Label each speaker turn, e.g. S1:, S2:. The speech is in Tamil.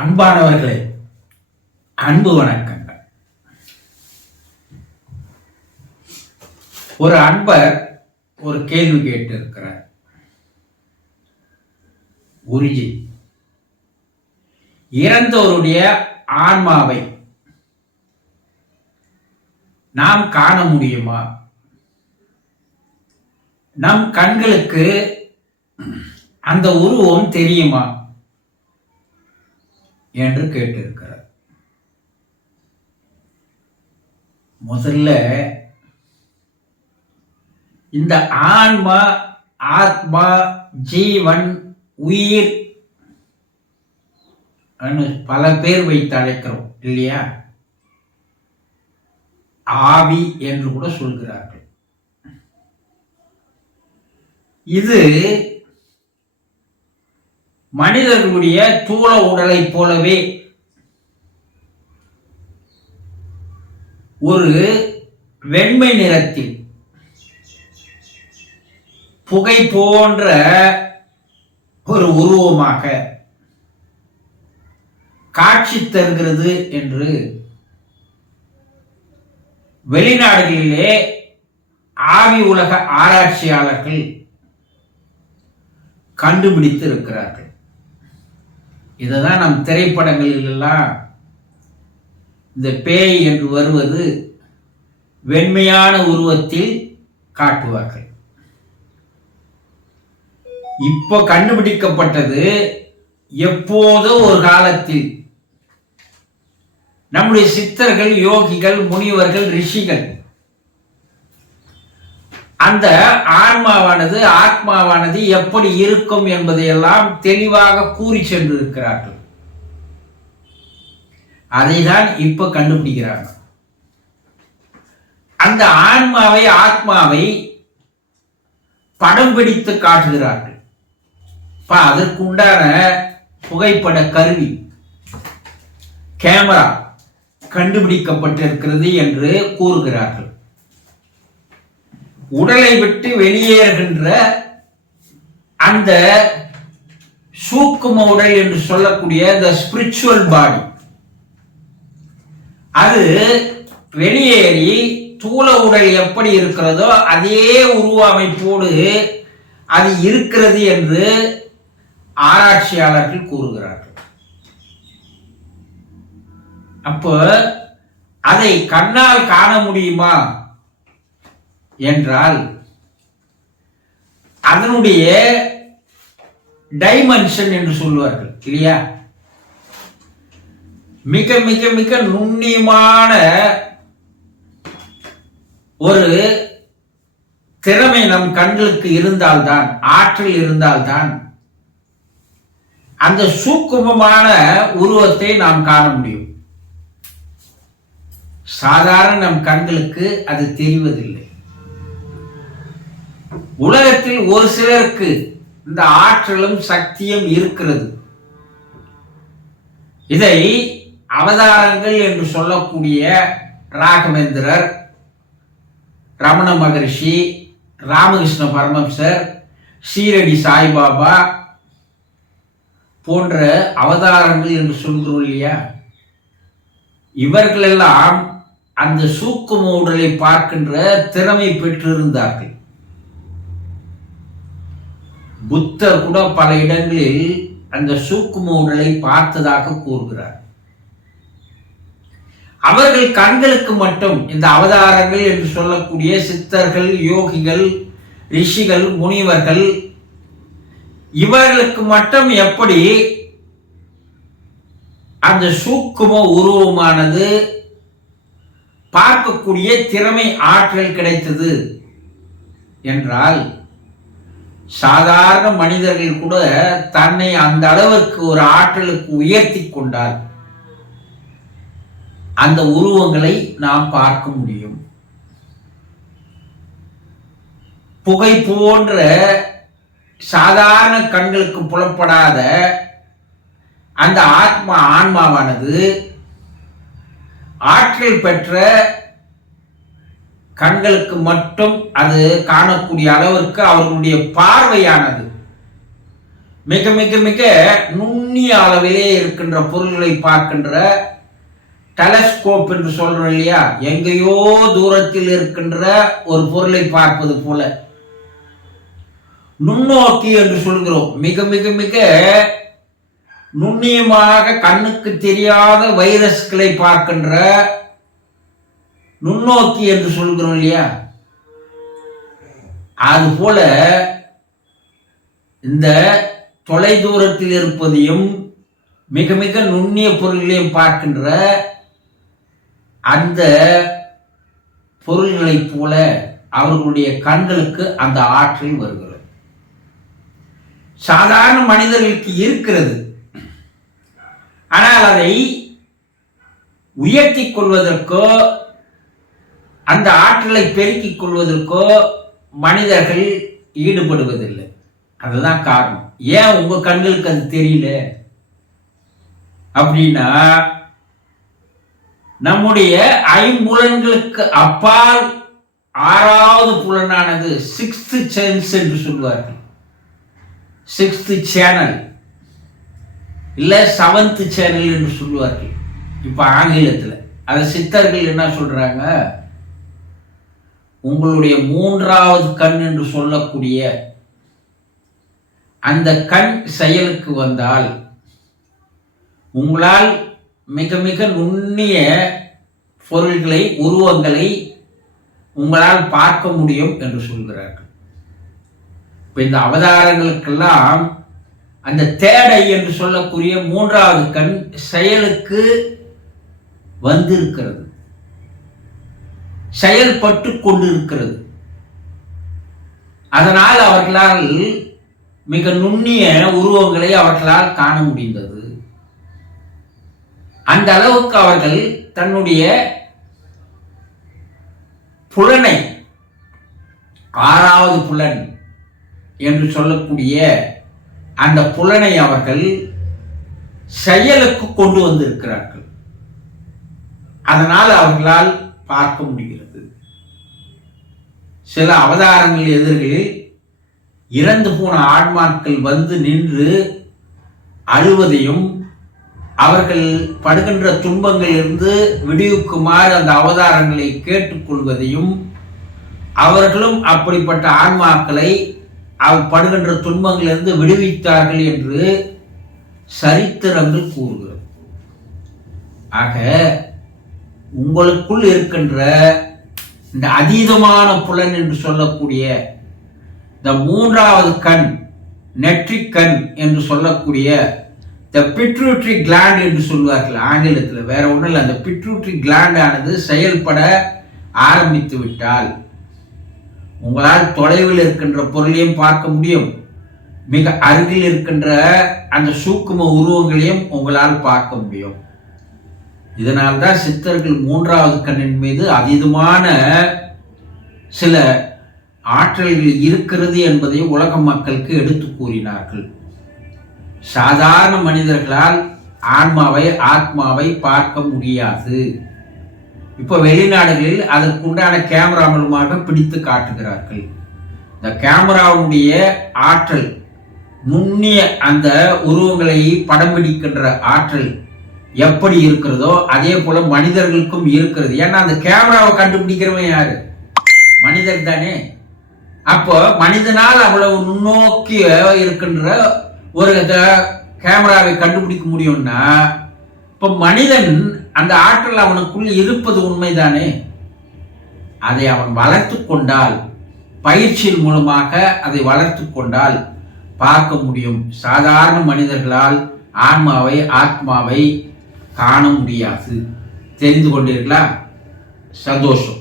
S1: அன்பானவர்களே அன்பு வணக்கங்கள். ஒரு அன்பர் ஒரு கேள்வி கேட்டு இருக்கிறார் குருஜி இறந்தவருடைய ஆன்மாவை நாம் காண முடியுமா? நம் கண்களுக்கு அந்த உருவம் தெரியுமா? என்று கேட்டிருக்கிறார். முதல்ல இந்த ஆன்மா ஆத்மா ஜீவன் உயிர் பல பேர் வைத்து அழைக்கிறோம் இல்லையா? ஆவி என்று கூட சொல்கிறார்கள். இது மனிதர்களுடைய தூள உடலை போலவே ஒரு வெண்மை நிறத்தில் புகை போன்ற ஒரு உருவமாக காட்சி தருகிறது என்று வெளிநாடுகளிலே ஆவி உலக ஆராய்ச்சியாளர்கள் கண்டுபிடித்து இருக்கிறார்கள் இதை தான் நம் திரைப்படங்களிலெல்லாம் இந்த பேய் என்று வருவது வெண்மையான உருவத்தில் காட்டுவார்கள். இப்போ கண்டுபிடிக்கப்பட்டது எப்போதோ ஒரு காலத்தில் நம்முடைய சித்தர்கள் யோகிகள் முனிவர்கள் ரிஷிகள் அந்த ஆன்மாவானது ஆத்மாவானது எப்படி இருக்கும் என்பதையெல்லாம் தெளிவாக கூறி சென்றிருக்கிறார்கள். அதை தான் இப்ப கண்டுபிடிக்கிறாங்க. அந்த ஆன்மாவை ஆத்மாவை படம் பிடித்து காட்டுகிறார்கள். இப்ப அதற்கு உண்டான புகைப்பட கருவி கேமரா கண்டுபிடிக்கப்பட்டிருக்கிறது என்று கூறுகிறார்கள். உடலை விட்டு வெளியேறுகின்ற அந்த சூக்கும உடல் என்று சொல்லக்கூடிய த ஸ்பிரிச்சுவல் பாடி அது வெளியேறி தூள உடல் எப்படி இருக்கிறதோ அதே உருவ அமைப்போடு அது இருக்கிறது என்று ஆராய்ச்சியாளர்கள் கூறுகிறார்கள். அப்போ அதை கண்ணால் காண முடியுமா? என்றால் அதனுடைய டைமென்ஷன் என்று சொல்லுவார்கள் இல்லையா? மிக மிக மிக நுண்ணியமான ஒரு திறமை நம் கண்களுக்கு இருந்தால்தான் ஆற்றல் இருந்தால்தான் அந்த சூக்குமமான உருவத்தை நாம் காண முடியும். சாதாரண நம் கண்களுக்கு அது தெரிவதில்லை. உலகத்தில் ஒரு சிலருக்கு இந்த ஆற்றலும் சக்தியும் இருக்கிறது. இதை அவதாரங்கள் என்று சொல்லக்கூடிய ராகவேந்திரர் ரமண மகரிஷி ராமகிருஷ்ண பரமம்சர் சீரடி சாய்பாபா போன்ற அவதாரங்கள் என்று சொல்கிறோம் இல்லையா? இவர்களெல்லாம் அந்த சூக்கு மூடலை பார்க்கின்ற திறமை பெற்றிருந்தார்கள். புத்தர் கூட பல இடங்களில் அந்த சூக்கும உடலை பார்த்ததாக கூறுகிறார். அவர்கள் கண்களுக்கு மட்டும் இந்த அவதாரங்கள் என்று சொல்லக்கூடிய சித்தர்கள் யோகிகள் ரிஷிகள் முனிவர்கள் இவர்களுக்கு மட்டும் எப்படி அந்த சூக்கும உருவமானது பார்க்கக்கூடிய திறமை ஆற்றல் கிடைத்தது என்றால் சாதாரண மனிதர்கள் கூட தன்னை அந்த அளவுக்கு ஒரு ஆற்றலுக்கு உயர்த்தி கொண்டால் அந்த உருவங்களை நாம் பார்க்க முடியும். புகை போன்ற சாதாரண கண்களுக்கு புலப்படாத அந்த ஆத்மா ஆன்மாவானது ஆற்றல் பெற்ற கண்களுக்கு மட்டும் அது காணக்கூடிய அளவிற்கு அவர்களுடைய பார்வையானது. மிக மிக மிக நுண்ணிய அளவிலே இருக்கின்ற பொருள்களை பார்க்கின்ற டெலஸ்கோப் என்று சொல்றோம் இல்லையா? எங்கேயோ தூரத்தில் இருக்கின்ற ஒரு பொருளை பார்ப்பது போல. நுண்ணோக்கி என்று சொல்கிறோம். மிக மிக மிக நுண்ணியமாக கண்ணுக்கு தெரியாத வைரஸ்களை பார்க்கின்ற நுண்ணோக்கி என்று சொல்கிறோம் இல்லையா? அது போல இந்த தொலை தூரத்தில் இருப்பதையும் மிக மிக நுண்ணிய பொருள்களையும் பார்க்கின்ற அந்த பொருள்களைப் போல அவர்களுடைய கண்களுக்கு அந்த ஆற்றல் வருகிறது. சாதாரண மனிதர்களுக்கு இருக்கிறது. ஆனால் அதை உயர்த்தி கொள்வதற்கோ அந்த ஆற்றலை பெருக்கிக் கொள்வதற்கோ மனிதர்கள் ஈடுபடுவதில்லை. அதுதான் காரணம். ஏன் உங்க கண்களுக்கு அது தெரியல? அப்படின்னா நம்முடைய ஐம்புலன்களுக்கு அப்பால் ஆறாவது புலனானது சிக்ஸ்த் சென்ஸ் என்று சொல்வார்கள். சிக்ஸ்த் சேனல் இல்லை செவன்த் சேனல் என்று சொல்லுவார்கள் இப்போ ஆங்கிலத்தில். அதை சித்தர்கள் என்ன சொல்கிறாங்க உங்களுடைய மூன்றாவது கண் என்று சொல்லக்கூடிய அந்த கண் செயலுக்கு வந்தால் உங்களால் மிக மிக நுண்ணிய பொருள்களை உருவங்களை உங்களால் பார்க்க முடியும் என்று சொல்கிறார்கள். இப்போ இந்த அவதாரங்களுக்கெல்லாம் அந்த தேடை என்று சொல்லக்கூடிய மூன்றாவது கண் செயலுக்கு வந்திருக்கிறது. செயல்பட்டு கொண்டிருக்கிறது. அதனால் அவர்களால் மிக நுண்ணிய உருவங்களை அவர்களால் காண முடிந்தது. அந்த அளவுக்கு அவர்கள் தன்னுடைய புலனை ஆறாவது புலன் என்று சொல்லக்கூடிய அந்த புலனை அவர்கள் செயலுக்கு கொண்டு வந்திருக்கிறார்கள். அதனால் அவர்களால் பார்க்க முடிகிறது. சில அவதாரங்கள் எதிர்களில் இறந்து போன ஆன்மாக்கள் வந்து நின்று அழுவதையும் அவர்கள் படுகின்ற துன்பங்களிலிருந்து விடுவிக்குமாறு அந்த அவதாரங்களை கேட்டுக்கொள்வதையும் அவர்களும் அப்படிப்பட்ட ஆன்மாக்களை அவர் படுகின்ற துன்பங்களிலிருந்து விடுவித்தார்கள் என்று சரித்திரங்கள் கூறுகிறது. ஆக உங்களுக்குள் இருக்கின்ற இந்த அதீதமான புலன் என்று சொல்லக்கூடிய இந்த மூன்றாவது கண் நெற்றிக்கண் என்று சொல்லக்கூடிய த பிட்ரூட்ரி கிளாண்ட் என்று சொல்வார்கள் ஆங்கிலத்தில். வேற ஒன்றும் இல்லை. அந்த பிட்ரூட்ரி கிளாண்டானது செயல்பட ஆரம்பித்து விட்டால் உங்களால் தொலைவில் இருக்கின்ற பொருளையும் பார்க்க முடியும். மிக அருகில் இருக்கின்ற அந்த சூக்கும உருவங்களையும் உங்களால் பார்க்க முடியும். இதனால்தான் சித்தர்கள் மூன்றாவது கண்ணின் மீது அதீதமான சில ஆற்றல்கள் இருக்கிறது என்பதை உலக மக்களுக்கு எடுத்து கூறினார்கள். சாதாரண மனிதர்களால் ஆன்மாவை ஆத்மாவை பார்க்க முடியாது. இப்போ வெளிநாடுகளில் அதற்குண்டான கேமரா மூலமாக பிடித்து காட்டுகிறார்கள். இந்த கேமராவுடைய ஆற்றல் நுண்ணிய அந்த உருவங்களை படம் பிடிக்கின்ற ஆற்றல் எப்படி இருக்கிறதோ அதே போல மனிதர்களுக்கும் இருக்கிறது. ஏன்னா அந்த கேமராவை கண்டுபிடிக்கிறவன் யாரு? மனிதர் தானே. அப்போ மனிதனால் அவ்வளவு நுண்ணோக்கி இருக்கின்ற ஒரு கேமராவை கண்டுபிடிக்க முடியும்னா இப்போ மனிதன் அந்த ஆற்றல் அவனுக்குள் இருப்பது உண்மைதானே? அதை அவன் வளர்த்து கொண்டால் பயிற்சியின் மூலமாக அதை வளர்த்து கொண்டால் பார்க்க முடியும். சாதாரண மனிதர்களால் ஆன்மாவை ஆத்மாவை காண முடியாது தெரிந்து கொண்டீர்களா? சந்தோஷம்.